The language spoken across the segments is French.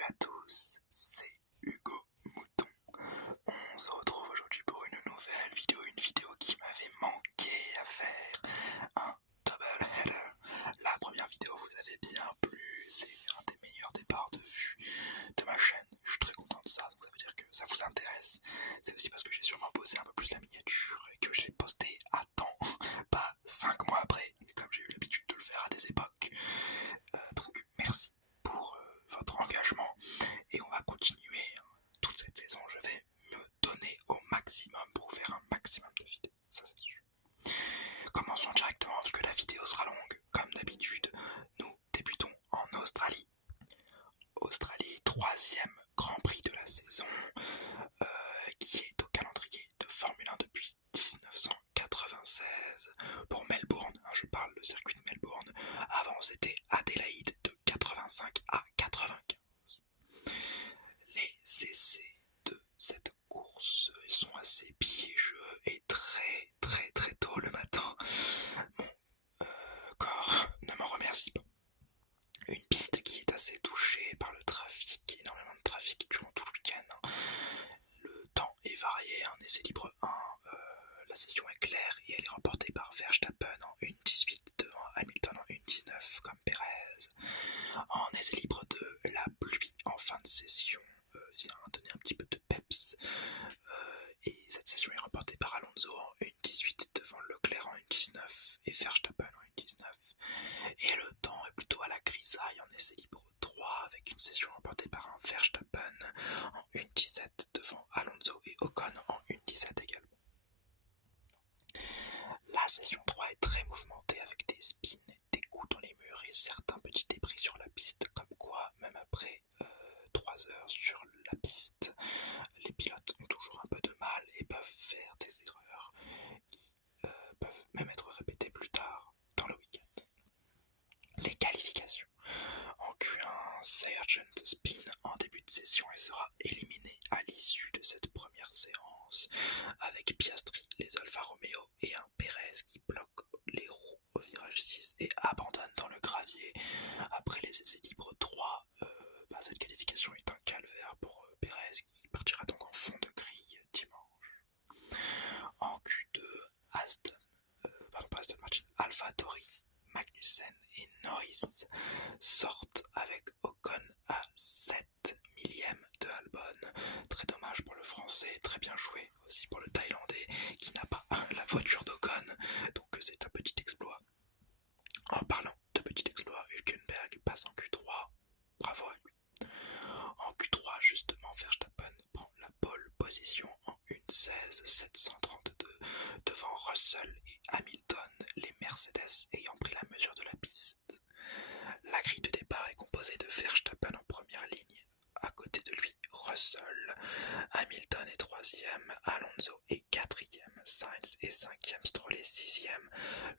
Salut à tous, c'est Hugo Mouton. On se retrouve aujourd'hui pour une nouvelle vidéo, une vidéo qui m'avait manqué à faire, un double header. La première vidéo vous avait bien plu, c'est un des meilleurs départs de vue de ma chaîne. Je suis très content de ça, donc ça veut dire que ça vous intéresse. C'est aussi parce que j'ai sûrement bossé un peu plus la miniature et que je l'ai posté à temps, pas 5 mois après, comme j'ai eu l'habitude de le faire à des époques. Donc merci pour votre engagement et on va continuer toute cette saison. Je vais me donner au maximum pour faire un maximum de vidéos, ça c'est sûr. Commençons directement parce que la vidéo sera longue. Comme d'habitude, nous débutons en Australie. Australie, 3e Grand Prix de la saison, qui est au calendrier de Formule 1 depuis 1996 pour Melbourne. Je parle de circuit de Melbourne. Avant c'était Adélaïde de 85 à 95. Les essais de cette course sont assez piégeux et très tôt le matin. Mon corps ne m'en remercie pas. Une piste qui est assez touchée par le trafic, énormément de trafic durant tout le week-end. Le temps est varié, en essai libre 1, la session est claire et elle est remportée par Verstappen en 1.18 devant Hamilton en 1.19 comme Perez. En essai libre 2, la pluie en fin de session vient donner un petit peu de peps et cette session est remportée par Alonso en 1.18 devant Leclerc en 1.19 et Verstappen en 1.19. Et le temps est plutôt à la grisaille en essai libre 3 avec une session remportée par un Verstappen en 1.17 devant Alonso et Ocon en 1.17 également. La session 3 est très mouvementée avec des spins, des coups dans les murs et certains petits débris sur la piste, comme quoi même après 3 heures sur la piste, les pilotes ont toujours un peu de mal et peuvent faire des erreurs qui peuvent même être répétées plus tard dans le week-end. Les qualifications. En Q1, Sargent spin en début de session et sera éliminé à l'issue de cette première séance avec Piastri, les Alfa Romeo et un Perez qui bloque les roues au virage 6 et abandonne dans le gravier. Après les essais libres 3, cette qualification est un calvaire pour Perez qui partira donc en fond de grille dimanche. En Q2, AlphaTauri, Magnussen et Norris sortent avec Ocon à 7 millièmes de Albon. Très dommage pour le français, très bien joué aussi pour le thaïlandais qui n'a pas la voiture d'Ocon, donc c'est un petit exploit. En parlant de petit exploit, Hülkenberg passe en Q3, bravo à lui. En Q3 justement, Verstappen prend la pole position en 1.16 732 devant Russell et Hamilton, les Mercedes ayant pris la mesure de la piste. La grille de départ est composée de Verstappen en première ligne, à côté de lui Russell, Hamilton est 3e, Alonso est 4e, Sainz est 5e, Stroll est 6e,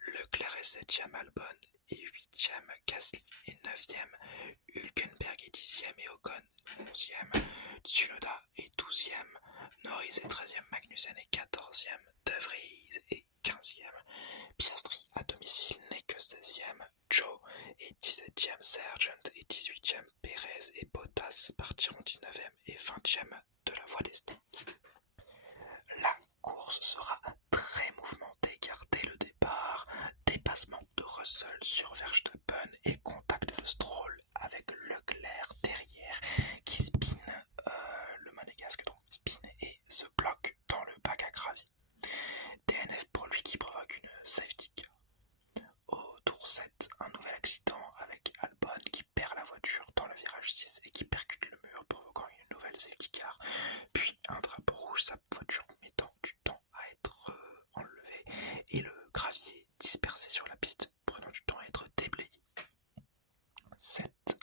Leclerc est 7e, Albon est 8e, Gasly est 9e, Hülkenberg est 10e et Ocon 11e, Tsunoda est 12e, Norris est 13e, Magnussen est 14e, De Vries est 15e, Piastri à domicile n'est que 16e, Joe est 17e, Sargent est 18e, Perez et Bottas partiront 19e et 20e de la voie des stands. La course sera très mouvementée car dès le départ, dépassement de Russell sur Verstappen et contact de Stroll avec Leclerc derrière qui spin, le monégasque donc spin et se bloque dans le bac à gravier. DNF pour lui qui provoque une safety car. Au tour 7, un nouvel accident avec Albon qui perd la voiture dans le virage 6 et qui percute le mur provoquant une nouvelle safety car, puis un drapeau rouge, sa voiture mettant du temps à être enlevée et le gravier dispersé sur la piste prenant du temps à être déblayé. Cette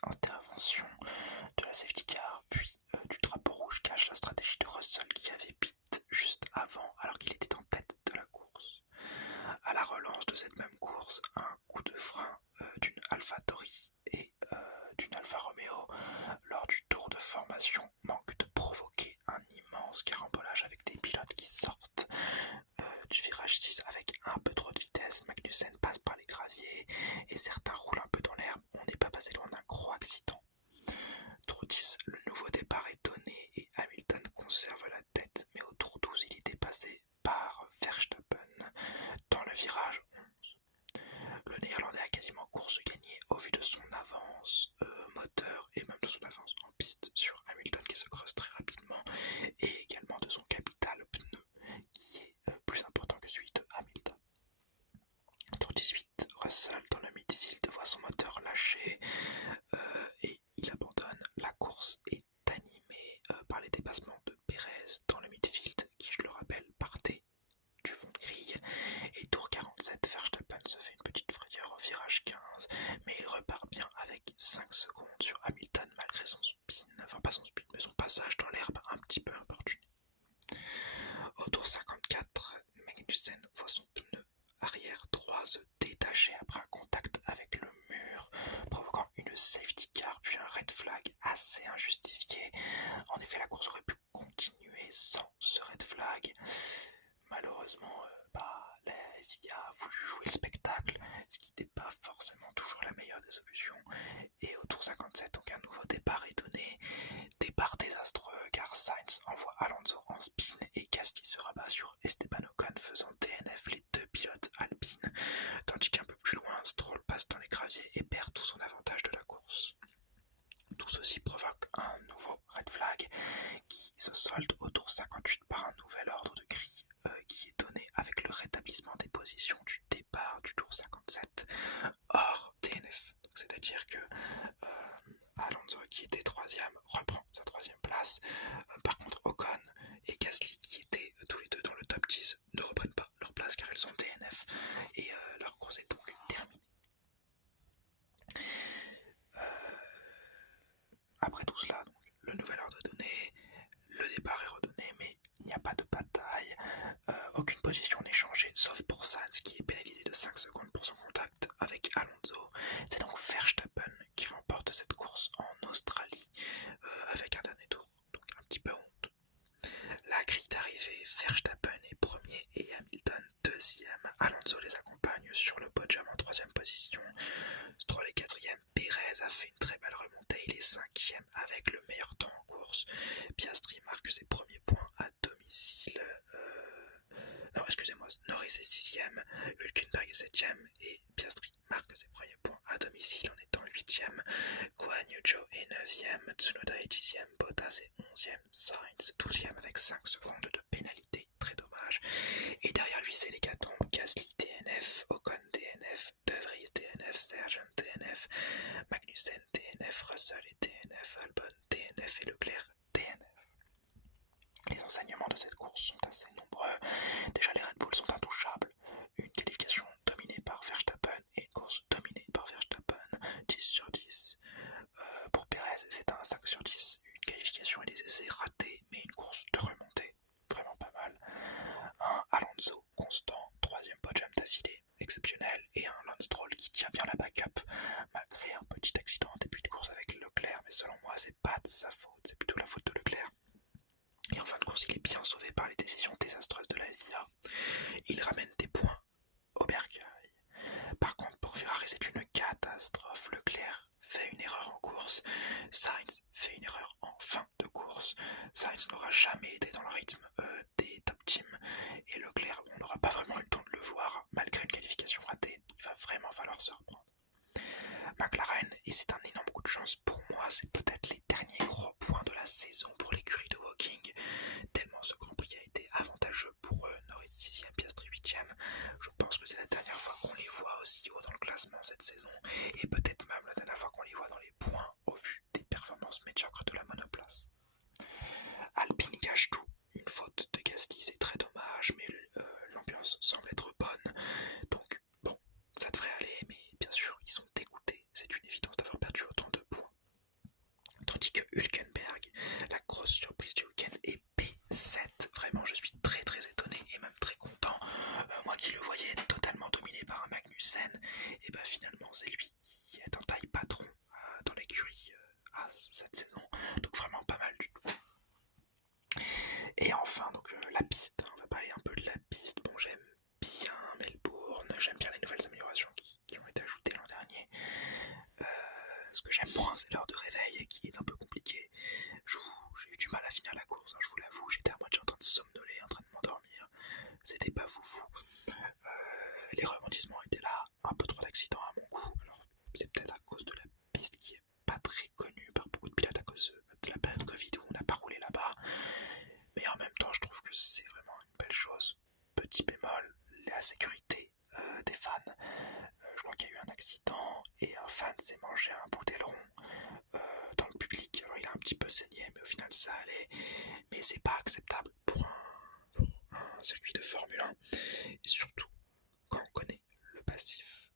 monte sur Hamilton malgré son spin, enfin pas son spin, mais son passage dans l'herbe un petit peu importuné. Au tour 54, Magnussen voit son pneu arrière droit se détacher après un contact avec le mur, provoquant une safety car puis un red flag assez injustifié. En effet, la course aurait pu continuer sans ce red flag. Malheureusement, la FIA a voulu jouer le spectacle, ce qui n'est pas forcément toujours la meilleure des solutions. Et au tour 57, donc un nouveau départ est donné. Départ désastreux car Sainz envoie Alonso en spin et Gasly se rabat sur Esteban Ocon faisant DNF les deux pilotes alpines, tandis qu'un peu plus loin, Stroll passe dans les graviers et perd tout son avantage de la course. Tout ceci provoque un nouveau red flag qui se solde au tour 58 par un nouvel ordre de grille qui est donné avec le rétablissement des positions du départ du tour 57 hors DNF. C'est-à-dire que Alonso qui était troisième reprend sa troisième place. Par contre Ocon et Gasly qui étaient tous les deux dans le top 10 ne reprennent pas leur place car elles sont DNF et leur course est donc terminée. Après tout cela, donc, le nouvel ordre est donné, le départ est redonné, mais il n'y a pas de bataille, aucune position n'est changée, sauf pour Sainz qui est pénalisé de 5 secondes pour son contact avec Alonso. C'est donc Verstappen qui remporte cette course en Australie avec un dernier tour, donc un petit peu honte. La grille d'arrivée, Verstappen est premier et Hamilton deuxième. Alonso les accompagne sur le podium en troisième position. Stroll est quatrième, Pérez a fait une très belle remontée, il est cinquième avec le meilleur temps en course. Piastri marque ses premiers points à domicile. Norris est sixième, Hülkenberg est septième et Piastri marque ses premiers points à domicile en étant huitième. Guan Yu Zhou est neuvième, Tsunoda est dixième, Bottas est onzième, Sainz douzième avec 5 secondes de pénalité, très dommage. Et derrière lui c'est l'hécatombe, Gasly DNF, Ocon DNF, De Vries DNF, Sargent DNF, Magnussen DNF, Russell et DNF, Albon DNF et Leclerc DNF. Les enseignements de cette course sont assez nombreux. Déjà les Red Bull sont intouchables. Une qualification dominée par Verstappen et une course dominée par Verstappen, 10 sur 10. Pour Pérez, c'est un 5 sur 10. Une qualification et des essais ratés, mais une course de remontée, vraiment pas mal. Un Alonso constant, troisième podium d'affilée, exceptionnel. Et un Lance Stroll qui tient bien la backup, malgré un petit accident en début de course avec Leclerc. Mais selon moi, c'est pas de sa faute, c'est plutôt la faute de Leclerc. Et en fin de course, il est bien sauvé par les décisions désastreuses de la FIA. Il ramène des points au bercail. Par contre, pour Ferrari, c'est une catastrophe. Leclerc fait une erreur en course. Sainz fait une erreur en fin de course. Sainz n'aura jamais été dans le rythme des top teams. Et Leclerc, on n'aura pas vraiment eu le temps de le voir, malgré une qualification ratée. Il va vraiment falloir se reprendre. McLaren, et c'est un énorme coup de chance pour moi, c'est peut-être les derniers gros points de la saison pour l'écurie de Woking, tellement ce Grand Prix a été avantageux pour eux. Norris 6ème, Piastri 8ème. Je pense que c'est la dernière fois qu'on les voit aussi haut dans le classement cette saison, et peut-être même la dernière fois qu'on les voit dans les points au vu des performances médiocres de la monoplace. Alpine gâche tout, une faute de Gasly, c'est très dommage, mais l'ambiance semble être bonne, donc bon, ça devrait aller, mais bien sûr, ils sont dégoûtés, c'est une évidence d'avoir perdu autant de points. Tandis que Hülkenberg, la grosse surprise du week-end, est P7. Vraiment, je suis très très étonné et même très content. Moi qui le voyais totalement dominé par un Magnussen, et ben finalement c'est lui qui est en taille patron dans l'écurie cette saison. Donc vraiment pas mal du tout. Et enfin, donc la piste, on va parler un peu de la piste. Bon, j'aime bien Melbourne, j'aime bien les nouvelles améliorations qui ont été ajoutées l'an dernier. Ce que j'aime moins, c'est l'heure de réveil qui est un peu compliquée. J'ai eu du mal à finir la course, je vous l'avoue. J'étais à moitié en train de somnoler, en train de m'endormir. C'était pas foufou. Les rebondissements étaient là, un peu trop d'accidents à mon goût. Alors, c'est peut-être à cause de la piste qui est pas très connue par beaucoup de pilotes à cause de la période Covid où on n'a pas roulé là-bas. Mais en même temps, je trouve que c'est vraiment une belle chose. Petit bémol, la sécurité des fans. Je crois qu'il y a eu un accident et un fan s'est mangé un bout d'aileron dans le public. Alors il a un petit peu saigné, mais au final ça allait. Mais c'est pas acceptable pour un circuit de Formule 1. Et surtout, quand on connaît le passif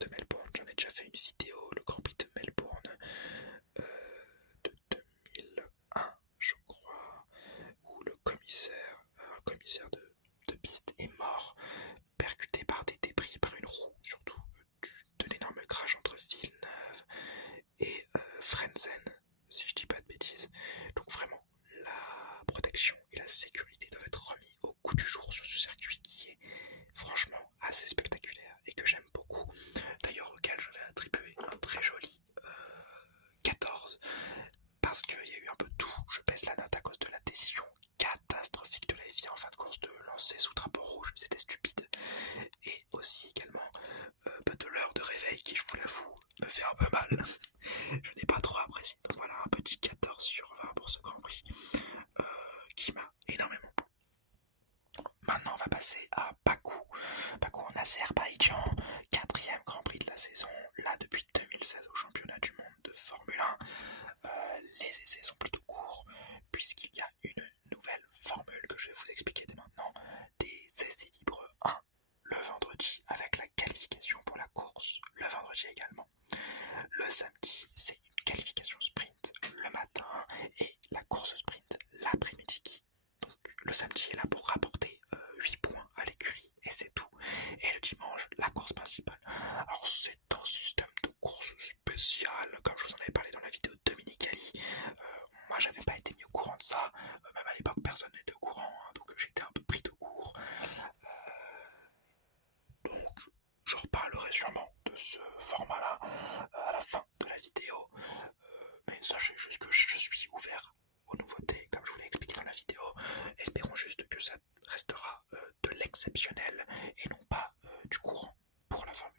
de Melbourne, j'en ai déjà fait une vidéo, le Grand Prix de Melbourne. Frentzen, si je dis pas de bêtises. Donc vraiment, la protection et la sécurité doivent être remis au goût du jour sur ce circuit qui est franchement assez spectaculaire et que j'aime beaucoup. D'ailleurs auquel je vais attribuer un très joli 14 parce qu'il y a eu un peu de tout. Je baisse la note à cause de la décision catastrophique de la FIA en fin de course de lancer sous drapeau rouge, c'était stupide. Et aussi également de l'heure de réveil qui, je vous l'avoue, me fait un peu mal. Je n'ai pas trop apprécié. Donc voilà, un petit 14 sur 20 pour ce Grand Prix qui m'a énormément plu. Maintenant on va passer à Bakou. Bakou en Azerbaïdjan, 4e Grand Prix de la saison, là depuis 2016 au championnat du monde de Formule 1. Les essais sont plutôt courts puisqu'il y a une nouvelle formule que je vais vous expliquer dès maintenant, des essais libres 1 le vendredi avec la qualification pour la course le vendredi également. Le samedi c'est une qualification sprint le matin et la course sprint l'après-midi. Donc le samedi est là pour rapporter 8 points à l'écurie et c'est tout. Et le dimanche la course principale. Alors c'est un système de course spécial comme je vous en avais parlé dans la vidéo de Dominicali. Moi j'avais pas été mis au courant de ça, même à l'époque personne n'était au courant, hein, donc j'étais un peu pris de court. Donc je reparlerai sûrement de ce format là à la fin de la vidéo, mais sachez juste que je suis ouvert aux nouveautés comme je vous l'ai expliqué dans la vidéo. Espérons juste que ça restera de l'exceptionnel et non pas du courant pour la fin.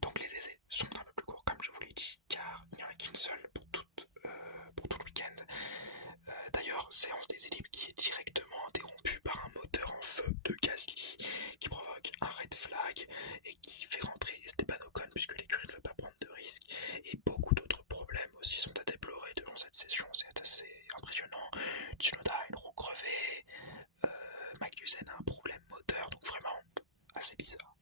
Donc les essais sont un peu plus courts comme je vous l'ai dit car il n'y en a qu'une seule pour tout le week-end. D'ailleurs, séance des équipes qui est directement interrompue par un moteur en feu de Gasly qui provoque un red flag et qui fait rentrer Esteban Ocon puisque l'écurie ne veut pas prendre de risques. Et beaucoup d'autres problèmes aussi sont à déplorer devant cette session, c'est assez impressionnant. Tsunoda a une roue crevée, Magnussen a un problème moteur, donc vraiment assez bizarre.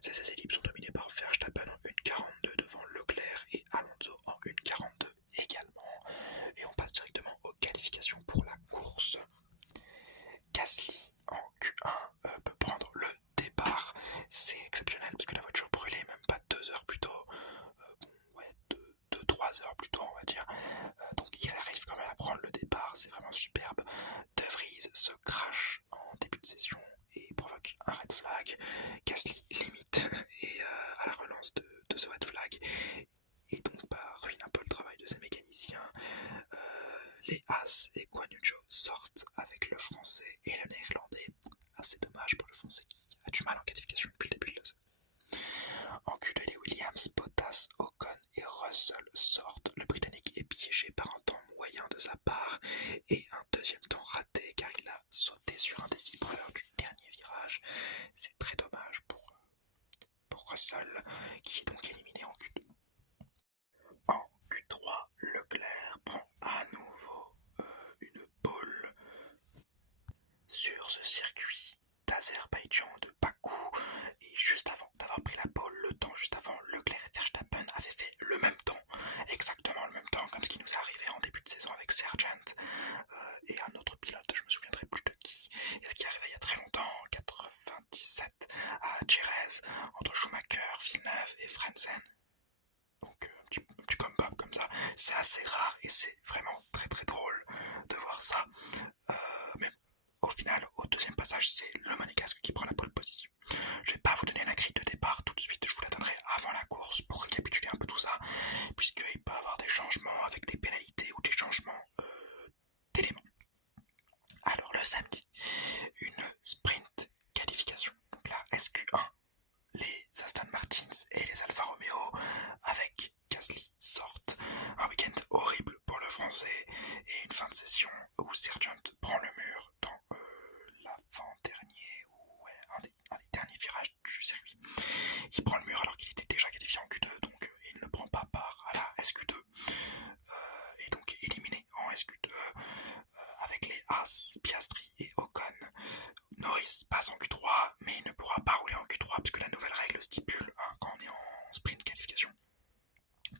Ces essais libres sont dominés par Verstappen en 1.42 devant Leclerc et Alonso en 1.42 également. Et on passe directement aux qualifications pour la course. Gasly en Q1 peut prendre le départ. C'est exceptionnel parce que la voiture brûlait même pas 2 heures plus tôt. 2-3 heures plus tôt on va dire. Donc il arrive quand même à prendre le départ, c'est vraiment superbe. De Vries se crache en début de session et provoque un red flag. Gasly limite et à la relance de ce red flag et donc ruine un peu le travail de ses mécaniciens. Les As et Guan Yu Zhou sortent avec le français et le néerlandais. Assez dommage pour le français qui a du mal en qualification depuis le début de la saison. En Q2, les Williams, Bottas, Ocon et Russell sortent. Le Britannique est piégé par un temps moyen de sa part et un deuxième temps raté car il a sauté sur un des vibreurs du dernier virage. C'est très dommage pour Russell qui est donc éliminé en Q2. En Q3, Leclerc prend à nouveau une pole sur ce circuit d'Azerbaïdjan de Bakou. Et juste avant d'avoir pris la pole, le temps juste avant, Leclerc et Verstappen avaient fait le même temps, exactement le même temps, comme ce qui nous est arrivé en début de saison avec Sargent et un autre pilote, je me souviendrai plus de qui, et ce qui est arrivé il y a très longtemps, en 97, à Jerez, entre Schumacher, Villeneuve et Frentzen. Donc un petit combat comme ça, c'est assez rare et c'est vraiment très très drôle de voir ça. Mais au final, au deuxième passage, c'est le monégasque qui prend la pole position. Je vais pas vous donner la grille de départ tout de suite, je vous la donnerai avant la course pour récapituler un peu tout ça, puisqu'il peut y avoir des changements avec des pénalités ou des changements d'éléments. Alors le samedi, une sprint qualification. Donc la SQ1, les Aston Martins et les Alfa Romeo avec Gasly sortent. Un week-end horrible pour le français et une fin de session où Sargent prend le mur dans l'avant-dernier ou un des derniers virages du circuit. Il prend le mur alors qu'il était déjà qualifié en Q2, donc il ne prend pas part à la SQ2 et donc éliminé en SQ2 avec les As, Piastri et Ocon. Norris passe en Q3, mais il ne pourra pas rouler en Q3 puisque la nouvelle règle stipule quand on est en sprint qualification.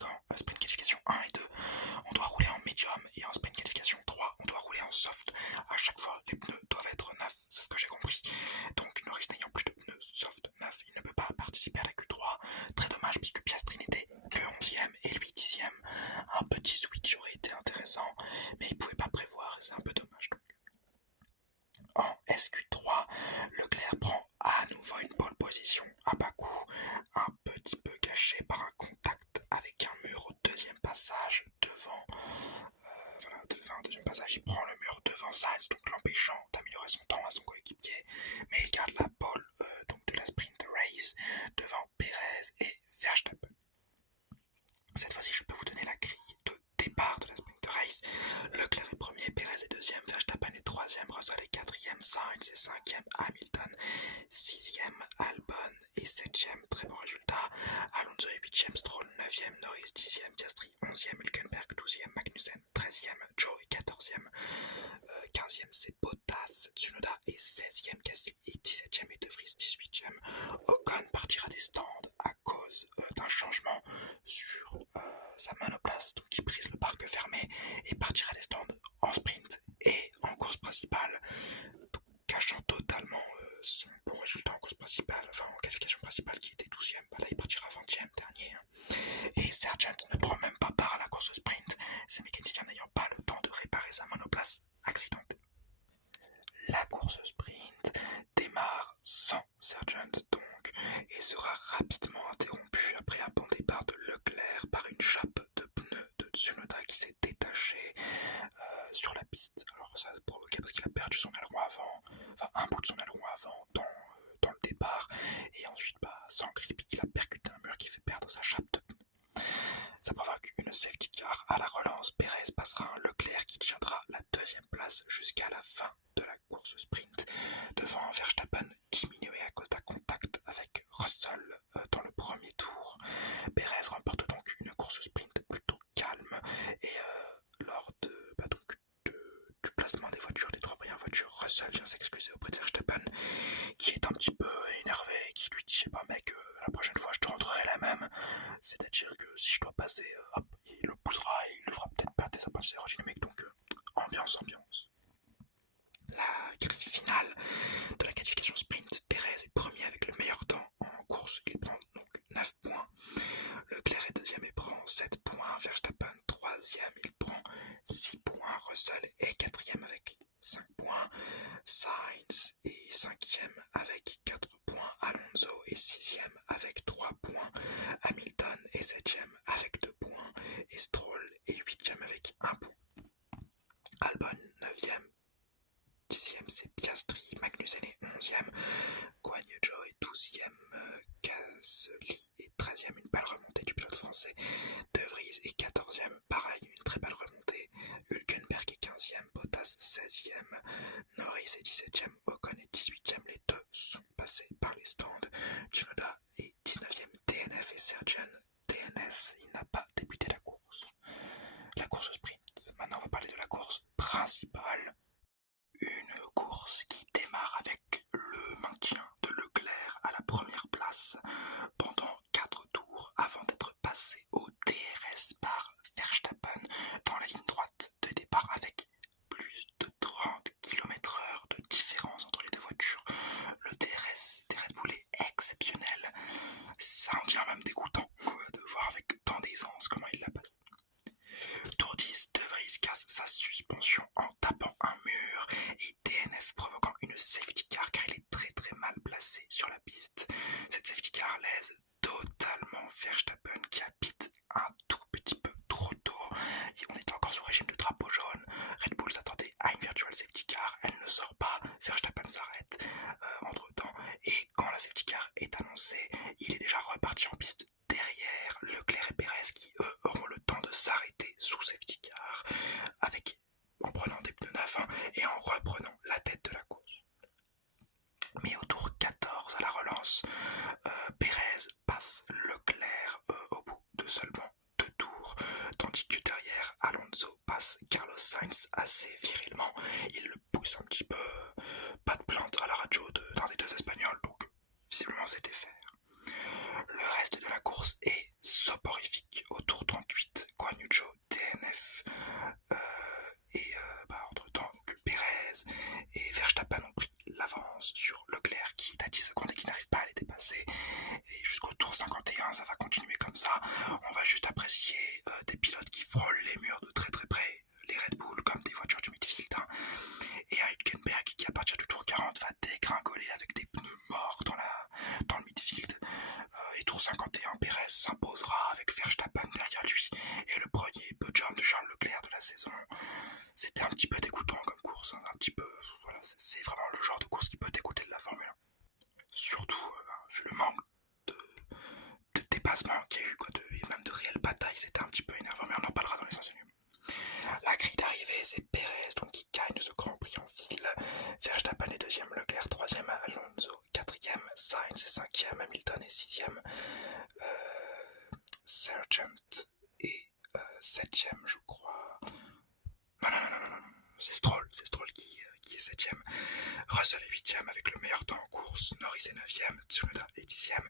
Quand sprint qualification 1 et 2, on doit rouler en medium et en sprint qualification 3, passage devant, un deuxième passage, il prend le mur devant Sainz, donc l'empêchant d'améliorer son temps à son coéquipier, mais il garde la pole donc de la sprint race devant Perez et Verstappen. Cette fois-ci, je peux vous donner la grille de départ de la sprint race. Leclerc est premier, Perez est deuxième, Verstappen est troisième, Russell est quatrième, Sainz est cinquième, Hamilton sixième, Albon est septième, très bon résultat, Alonso est huitième, Stroll neuvième, Norris dixième, Piastri onzième, Hülkenberg douzième, Magnussen treizième, Joe est quatorzième, 15e c'est Bottas, Tsunoda est 16e, Gasly est 17e et De Vries 18e. Ocon partira des stands à cause d'un changement sur sa monoplace, donc il prise le parc fermé et partira des stands en sprint et en course principale, donc, cachant totalement son bon résultat en course principale, enfin en qualification principale qui était 12e, là il partira 20e dernier. Et Sargent ne prend même pas part à la course sprint, ses mécaniciens n'ayant pas le temps de réparer sa monoplace accidentée. La course sprint démarre sans Sargent donc et sera rapidement interrompue après un bon départ de Leclerc par une chape de pneus de Tsunoda qui s'est détachée sur la piste. Alors ça a provoqué parce qu'il a perdu son aileron avant, enfin un bout de son aileron avant dans le départ et ensuite sans grip il a percuté un mur qui fait perdre sa chape de pneus. Ça provoque une safety car. À la relance, Perez passera un Leclerc qui tiendra la deuxième place jusqu'à la fin de la course sprint, devant Verstappen diminué à cause d'un contact avec Russell dans le premier tour. Perez remporte donc une course sprint plutôt calme et lors du placement des voitures, des trois premières voitures, Russell vient s'excuser auprès de Verstappen qui est un petit peu énervé, qui lui dit je sais pas mec, la prochaine fois je te rendrai la même, c'est-à-dire que si je dois passer, hop, il le poussera et il le fera peut-être perdre sa pensée aérodynamique, donc ambiance. La grille finale de la qualification sprint, Perez est premier avec le meilleur temps en course, il prend donc 9 points, Leclerc est deuxième et prend 7 points, Verstappen troisième, il prend 6 points, Russell est quatrième avec 5 points, Sainz est cinquième avec 4 points, Alonso est sixième avec 3 points, Hamilton est septième avec 2 points et Stroll est huitième avec 1 point. Albon 9e, 10e c'est Piastri, Magnussen est 11e, Guan Yu Zhou est 12e, Gasly est 13e, une belle remontée du pilote français, De Vries est 14e, pareil, une très belle remontée, Hülkenberg est 15e, Bottas 16e, Norris est 17e, Ocon est 18e, les deux sont passés par les stands, Tsunoda est 19e, DNF et Sargent, DNS, il n'a pas débuté la course. La course sprint, maintenant on va parler de la course principale. Une course qui démarre avec le maintien de Leclerc à la première place pendant 4 tours avant d'être passé au DRS par Verstappen dans la ligne droite de départ avec plus de 30 km/h de différence entre les deux voitures. Le DRS des Red Bull est exceptionnel, ça en devient même dégoûtant de voir avec tant d'aisance comment il la passe. Tour 10, De Vries casse sa suspension en tapant un mur et DNF provoquant une safety car il est très mal placé sur la piste. Cette safety car lèse totalement Verstappen qui habite un tout petit peu trop tôt. Et on était encore sous régime de drapeau jaune. Red Bull s'attendait à une virtual safety car, elle ne sort pas, Verstappen s'arrête entre temps et quand la safety car est annoncée, il est déjà reparti en piste derrière Leclerc et Perez qui eux auront le temps de s'arrêter sous safety car en prenant des pneus neufs et en reprenant la tête de la course. Mais au tour 14 à la relance, Perez passe Leclerc au bout de seulement 2 tours, tandis que derrière Alonso passe Carlos Sainz assez virilement, il le pousse un petit peu, pas de plainte à la radio d'un des deux Espagnols, donc visiblement c'était faire. Le reste de la course est soporifique. Au tour 38, Guan Yu Zhou DNF entre-temps Perez et Verstappen ont pris l'avance sur Leclerc qui est à 10 secondes et qui n'arrive pas à les dépasser. Et jusqu'au tour 51, ça va continuer comme ça. On va juste apprécier des pilotes qui frôlent les murs de très près, les Red Bull comme des voitures du midfield. Et un Hülkenberg qui à partir du tour 40 va dégringoler avec des pneus morts dans le midfield. Et tour 51, Perez s'imposera avec Verstappen derrière lui. Et le premier la grille d'arrivée, c'est Pérez donc, qui gagne ce Grand Prix en file. Verstappen est deuxième, Leclerc troisième, Alonso quatrième, Sainz est cinquième, Hamilton est sixième, Sargent est septième, je crois. Non, c'est Stroll qui est septième. Russell est huitième avec le meilleur temps en course, Norris est neuvième, Tsunoda est dixième,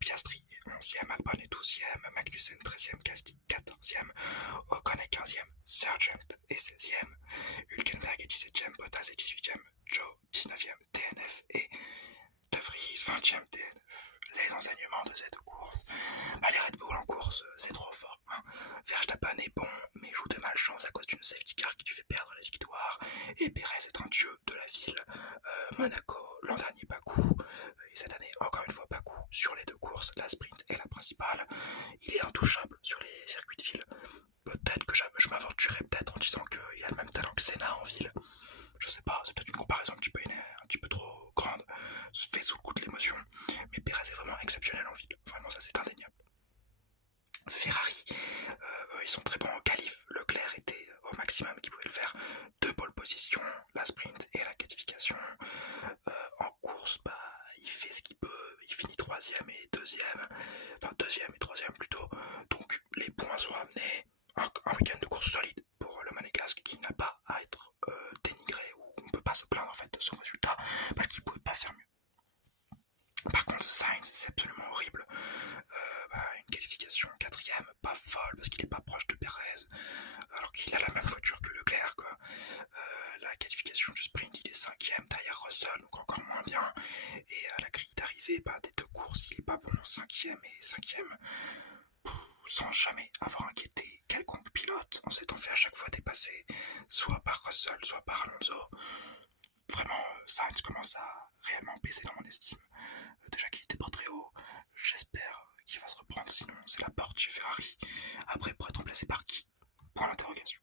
Piastri est onzième, Albon est douzième, Magnussen treizième, Gasly quatorzième, Ocon est quinzième, Sargent est seizième, Hülkenberg est dix-septième, Bottas est dix-huitième, Joe dix-neuvième, DNF et De Vries vingtième DNF. Les enseignements de cette course. Les Red Bull en course, c'est trop fort. Verstappen est bon, mais joue de malchance à cause d'une safety car qui lui fait perdre la victoire. Et Perez est un dieu de la ville. Monaco, l'an dernier, Bakou. Et cette année, encore une fois, Bakou sur les deux courses, la sprint et la principale. Il est intouchable sur les circuits de ville. Peut-être que je m'aventurerais peut-être en disant qu'il a le même talent que Senna en ville. Je sais pas, c'est peut-être une comparaison un petit peu trop grande, fait sous le coup de l'émotion, mais Perez est vraiment exceptionnel en ville, vraiment ça c'est indéniable. Ferrari, ils sont très bons en qualif, Leclerc était au maximum qu'il pouvait le faire, 2 pole positions, la sprint et la qualification. En course, il fait ce qu'il peut, il finit troisième et deuxième plutôt, donc les points sont ramenés, un week-end de course solide pour le Monégasque qui n'a pas à être dénigré, ou on peut pas se plaindre en fait de son résultat parce qu'il pouvait pas faire mieux. Par contre Sainz c'est absolument horrible, une qualification quatrième, pas folle parce qu'il est pas proche de Perez alors qu'il a la même voiture que Leclerc quoi. La qualification du sprint il est cinquième derrière Russell donc encore moins bien, et à la grille d'arrivée des deux courses il est pas bon, cinquième et cinquième, sans jamais avoir inquiété quelconque pilote, en s'étant fait à chaque fois dépasser, soit par Russell, soit par Alonso. Vraiment, Sainz commence à réellement baisser dans mon estime. Déjà qu'il était pas très haut, j'espère qu'il va se reprendre, sinon c'est la porte chez Ferrari. Après, pour être remplacé par qui? Point d'interrogation.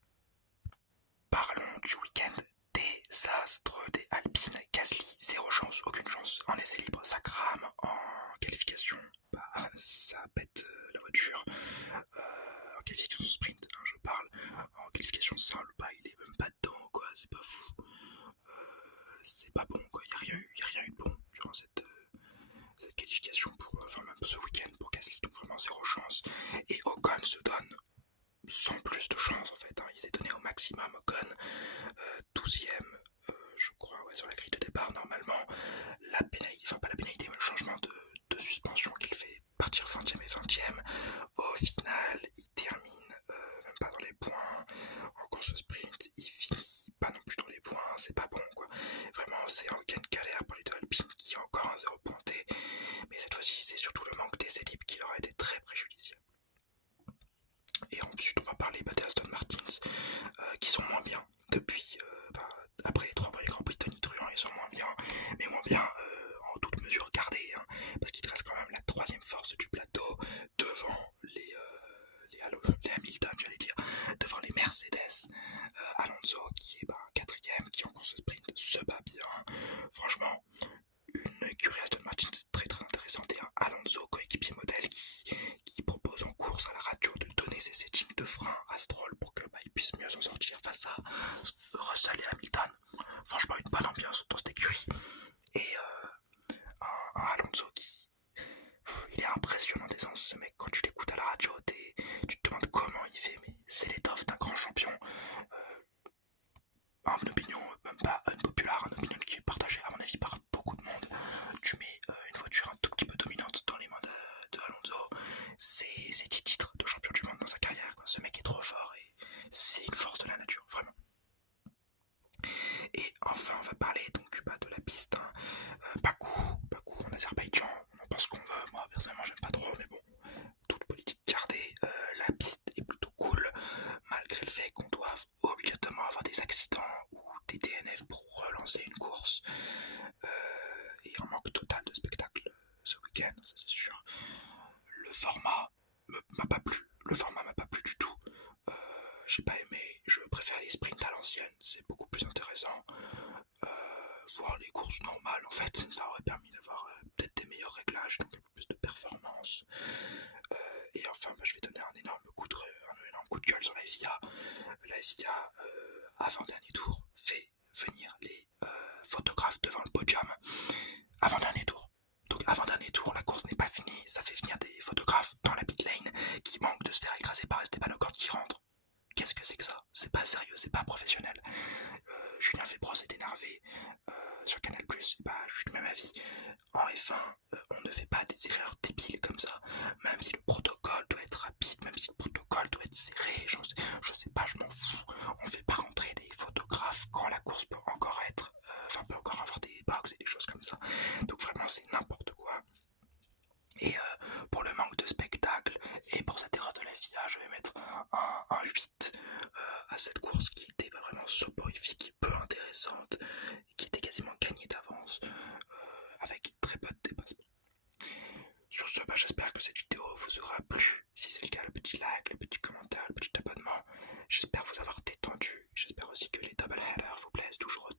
Parlons du week-end désastreux des Alpines. Gasly, zéro chance, aucune chance. En essai libre, ça crame. En qualification, ça pète la voiture. En qualification sprint, je parle. En qualification simple, il est même pas dedans, quoi. C'est pas fou. C'est pas bon, quoi. Il n'y a rien eu de bon durant cette qualification, même ce week-end pour Gasly. Donc vraiment zéro chance. Et Ocon se donne sans plus de chance en fait, il s'est donné au maximum. Ocon, 12ème, je crois, sur la grille de départ normalement. La pénalité, enfin pas la pénalité, mais le changement de suspension qu'il fait partir 20ème et 20ème. Au final, il termine même pas dans les points. En course sprint, il finit pas non plus dans les points, c'est pas bon quoi. Vraiment, c'est un week-end galère pour les deux Alpines qui ont encore un zéro pointé. Mais cette fois-ci, c'est surtout le manque d'essais libres qui leur a été très préjudiciable. Et ensuite on va parler des Aston Martins qui sont moins bien depuis, après les 3 premiers Grands Prix de Tony Truant, ils sont moins bien, mais moins bien en toute mesure gardée, parce qu'il reste quand même la 3ème force du plateau devant les Hamilton, j'allais dire, devant les Mercedes. Alonso qui est 4ème, qui en course sprint se bat bien. Franchement, une écurie Aston Martin très très intéressante, et un Alonso coéquipier modèle qui propose en course à la radio de donner ses settings de frein à Stroll pour qu'il puisse mieux s'en sortir face à Russell et Hamilton. Franchement une bonne ambiance dans cette écurie, et un Alonso il est impressionnant d'essence ce mec. Quand tu l'écoutes à la radio tu te demandes comment il fait, mais c'est l'étoffe d'un grand champion. Une opinion, même pas unpopular, une opinion qui est partagée à mon avis par beaucoup de monde. Tu mets une voiture un tout petit peu dominante dans les mains de Alonso, c'est 10 titres de champion du monde dans sa carrière quoi. Ce mec est trop fort et c'est une force de la nature, vraiment. Et enfin on va parler donc de la piste, Bakou en Azerbaïdjan, on en pense qu'on veut, moi personnellement j'aime pas trop, mais bon, toute politique gardée, la piste est plutôt cool, malgré le fait qu'on doive obligatoirement avoir des accidents ou des DNF pour relancer une course, et un manque total de spectacle ce week-end, ça c'est sûr. Le format m'a pas plu, du tout, j'ai pas aimé, je préfère les sprints à l'ancienne, c'est beaucoup plus intéressant. Voir les courses normales en fait, ça aurait permis d'avoir peut-être des meilleurs réglages, donc un peu plus de performance. Et enfin je vais donner un énorme coup de gueule sur la FIA. La la FIA, avant-dernier tour, fait venir les photographes devant le podium. Avant-dernier tour. Donc avant-dernier tour, la course n'est pas finie, ça fait venir des photographes dans la pit lane qui manquent de se faire écraser par Esteban Ocon qui rentre. Qu'est-ce que c'est que ça? C'est pas sérieux, c'est pas professionnel. Julien Febvre s'est énervé sur Canal+, bah, je suis du même avis. En F1, on ne fait pas des erreurs débiles comme ça, même si le protocole doit être rapide, même si le protocole doit être serré, je sais pas, je m'en fous. On fait pas rentrer des photographes quand la course peut encore être, peut encore avoir des box et des choses comme ça. Donc vraiment c'est n'importe quoi. Et pour le manque de spectacle et pour cette erreur de la FIA, je vais mettre un 8 à cette course qui était vraiment soporifique, peu intéressante, qui était quasiment gagnée d'avance, avec très peu de dépassement. Sur ce, j'espère que cette vidéo vous aura plu. Si c'est le cas, le petit like, le petit commentaire, le petit abonnement. J'espère vous avoir détendu. J'espère aussi que les double headers vous plaisent toujours